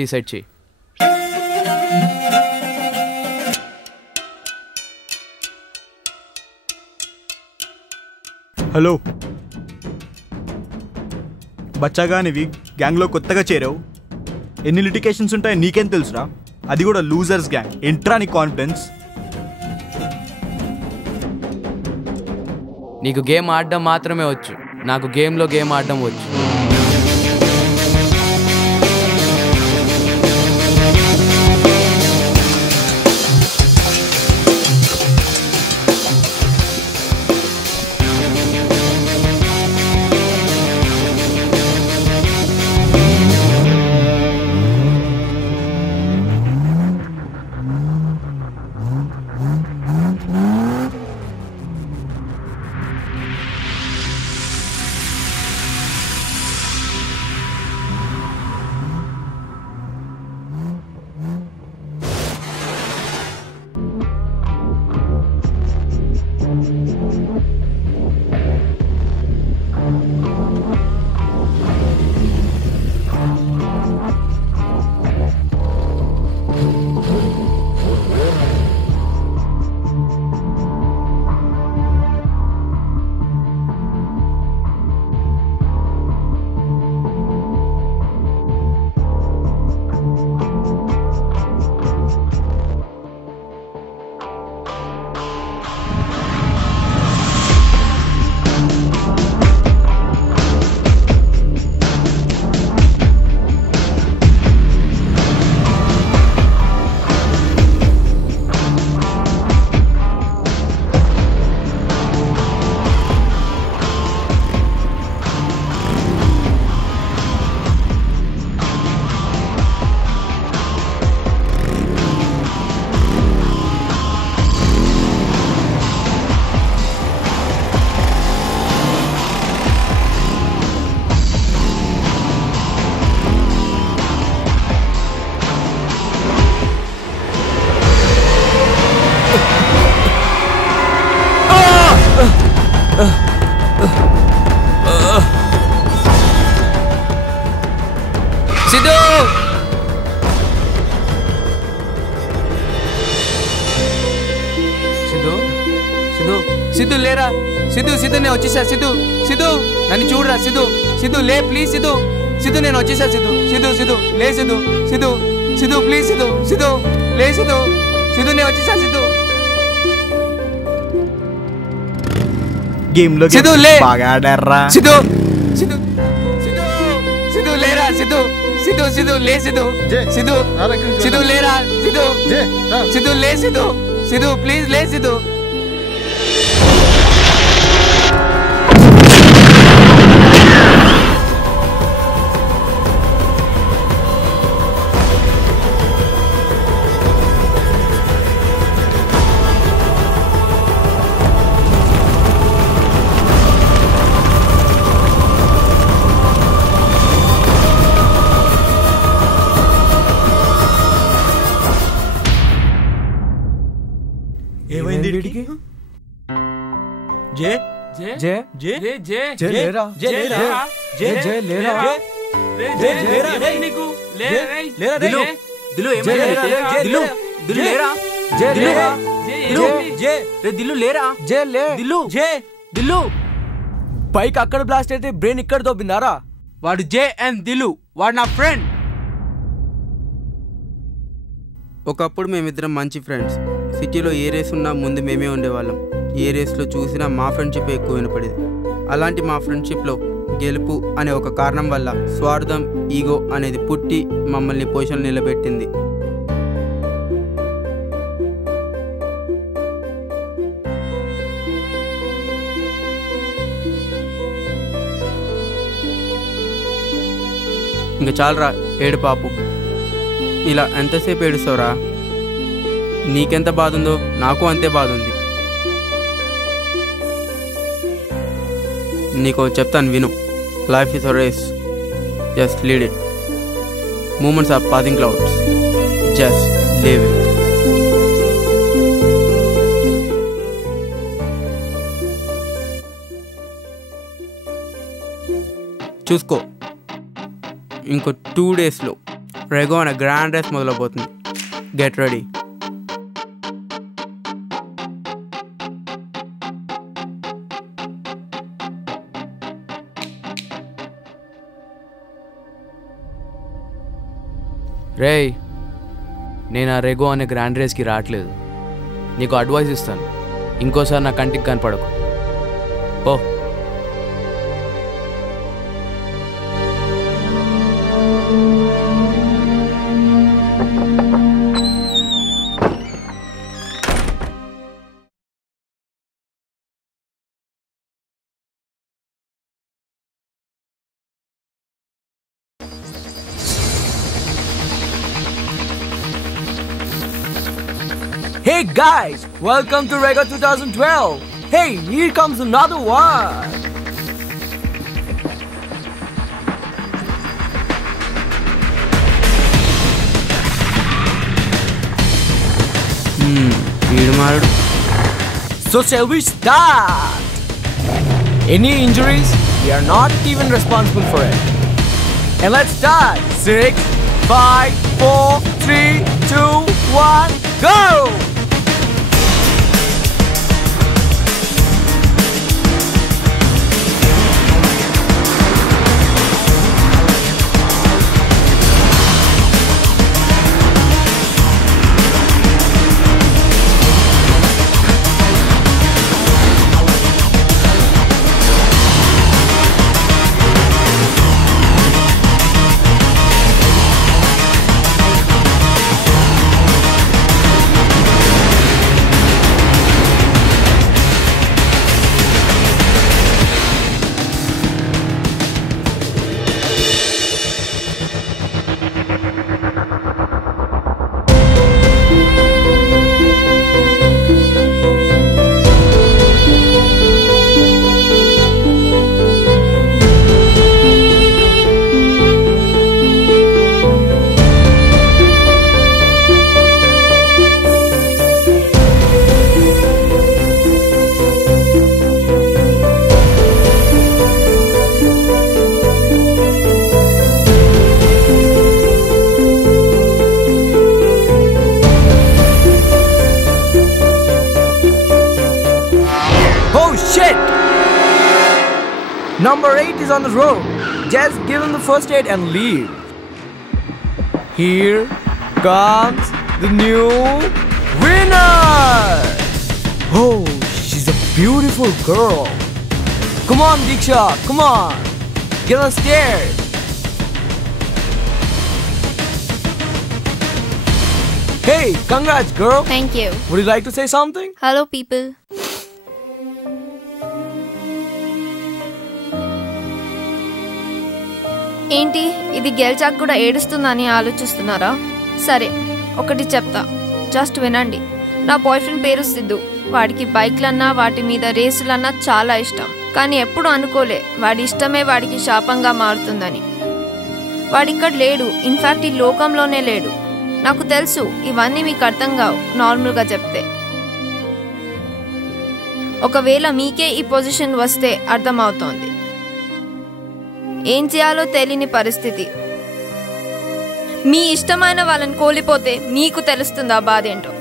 Decide చేయి. Hello బచ్చాగానివి గ్యాంగ్లో కొత్తగా చేరావు. ఎన్ని లిటికేషన్స్ ఉంటాయో నీకేం తెలుసురా? అది కూడా లూజర్స్ గ్యాంగ్. ఎంట్రా నీ కాన్ఫిడెన్స్. నీకు గేమ్ ఆడడం మాత్రమే వచ్చు, నాకు గేమ్లో గేమ్ ఆడడం వచ్చు. సిద్ధు సిద్ధు సిద్ధు సిద్ధు లేరా? సిద్ధు సిద్ధు నేను వచ్చేసా. సిద్ధు సిద్ధు నన్ను చూడరా. సిద్ధు సిద్ధు లే ప్లీజ్. సిద్ధు సిద్ధు నేను వచ్చేసా. సిద్ధు సిద్ధు సిద్ధు లే. సిద్ధు సిద్ధు సిద్ధు ప్లీజ్. సిద్ధు సిద్ధు లే. సిద్ధు సిద్ధు నేను వచ్చేసా. సిద్ధు గేమ్ లో సిద్ధు లే. బాగా ఆడారా? సిద్ధు సిద్ధు సిద్ధు సిద్ధు లేరా? సిద్ధు సిద్ధు సిద్ధు లే. సిద్ధు సిద్ధు సిద్ధు లేరా? సిద్ధు సిద్ధు లే. సిద్ధు సిద్ధు ప్లీజ్ లే. సిద్ధు ఏమైంది? జే జే జే జే జే జే లేరా? జే లేరా? జే జే లేరా? జే లేరా? నీకు లేరా? దిలు దిలు ఏమైంది? దిలు దిలు లేరా? జే లేరా? దిలు జే రే దిలు లేరా? జే లే. దిలు జే దిలు బైక్ అక్కడ బ్లాస్ట్ అయితే బ్రెయిన్ ఇక్కడ దొబ్బిందారా? వాడు జే అండ్ దిలు, వాడు నా ఫ్రెండ్. ఒకప్పుడు మేమిద్దరం మంచి ఫ్రెండ్స్. సిటీలో ఏ రేస్ ఉన్నా ముందు మేమే ఉండేవాళ్ళం. ఏ రేస్లో చూసినా మా ఫ్రెండ్షిప్ ఎక్కువ వినపడేది. అలాంటి మా ఫ్రెండ్షిప్లో గెలుపు అనే ఒక కారణం వల్ల స్వార్థం, ఈగో అనేది పుట్టి మమ్మల్ని పొజిషన్ నిలబెట్టింది. ఇంకా చాలరా ఏడు పాపు. ఇలా ఎంతసేపు ఏడుస్తావురా? నీకెంత బాధ ఉందో నాకు అంతే బాధ ఉంది. నీకు చెప్తాను విను. Life is a race, just lead it. Moments are passing clouds, just live it. చూసుకో, ఇంకో 2 డేస్లో రెగో అనే గ్రాండ్ రేస్ మొదలవుతుంది. Get ready. రేయ్, నేను ఆ రెగో అనే గ్రాండ్ రేస్కి రావట్లేదు. నీకు అడ్వైస్ ఇస్తాను, ఇంకోసారి నా కంటికి కనపడకు. పో. Hey guys, welcome to Rego 2012. Hey, here comes another one. వీడు మారుడు. So shall we start? Any injuries? We are not even responsible for it. And let's start. 6, 5, 4, 3, 2, 1, go! Number 8 is on the road. Just give him the first aid and leave. Here comes the new winner! Oh, she's a beautiful girl. Come on, Diksha, come on. Get on stairs. Hey, congrats, girl. Thank you. Would you like to say something? Hello, people. ఏంటి ఇది గెలిచాక కూడా ఏడుస్తుందని ఆలోచిస్తున్నారా? సరే, ఒకటి చెప్తా, just వినండి. నా boy friend పేరు సిద్ధు. వాడికి బైక్లన్నా వాటి మీద రేసులన్నా చాలా ఇష్టం. కానీ ఎప్పుడు అనుకోలే వాడి ఇష్టమే వాడికి శాపంగా మారుతుందని. వాడిక్కడ లేడు, ఇన్ఫాక్ట్ ఈ లోకంలోనే లేడు. నాకు తెలుసు ఇవన్నీ మీకు అర్థం కావు నార్మల్గా చెప్తే. ఒకవేళ మీకే ఈ పొజిషన్ వస్తే అర్థమవుతోంది. ఏం చేయాలో తెలియని పరిస్థితి. మీ ఇష్టమైన వాళ్ళని కోల్పోతే మీకు తెలుస్తుంది ఆ బాధ ఏంటో.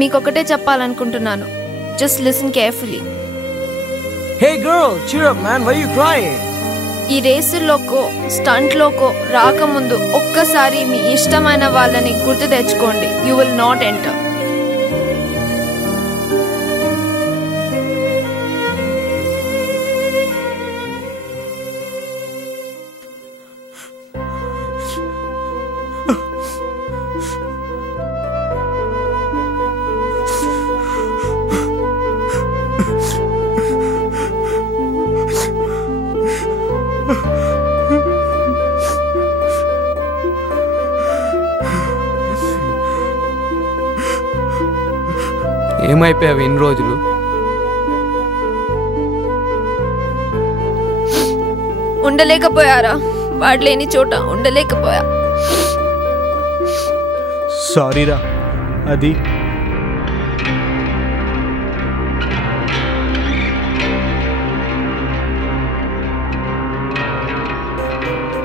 మీకొకటే చెప్పాలనుకుంటున్నాను, just listen carefully. Hey girl, cheer up man, why are you crying? ఈ రేసుల్లోకో స్టంట్లోకో రాకముందు ఒక్కసారి మీ ఇష్టమైన వాళ్ళని గుర్తు తెచ్చుకోండి. You will not enter. ఏమైపోయావు ఎన్ని రోజులు? ఉండలేకపోయారా? వాడు లేని చోట ఉండలేకపోయా. సారీరా. అది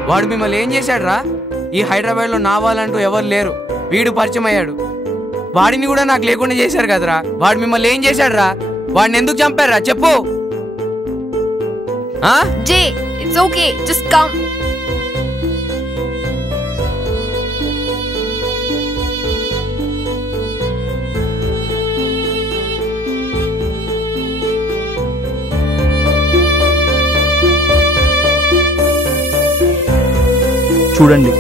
వాడు మిమ్మల్ని ఏం చేశాడు రా? ఈ హైదరాబాద్లో నా వాళ్ళంటూ ఎవరు లేరు. వీడు పరిచయం అయ్యాడు. వాడిని కూడా నాకు లేకుండా చేశారు కదరా. వాడు మిమ్మల్ని ఏం చేశాడు రా? వాడిని ఎందుకు చంపారా చెప్పు. జే, ఇట్స్ ఓకే, జస్ట్ కమ్. చూడండి,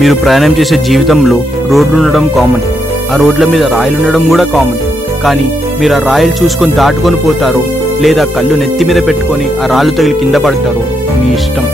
మీరు ప్రయాణం చేసే జీవితంలో రోడ్లు ఉండడం కామన్, ఆ రోడ్ల మీద రాయిలు ఉండడం కూడా కామన్. కానీ మీరు ఆ రాయిలు చూసుకొని దాటుకొని పోతారు, లేదా కళ్ళు నెత్తి మీద పెట్టుకొని ఆ రాళ్ళు తగిలి కింద పడతారు, మీ ఇష్టం.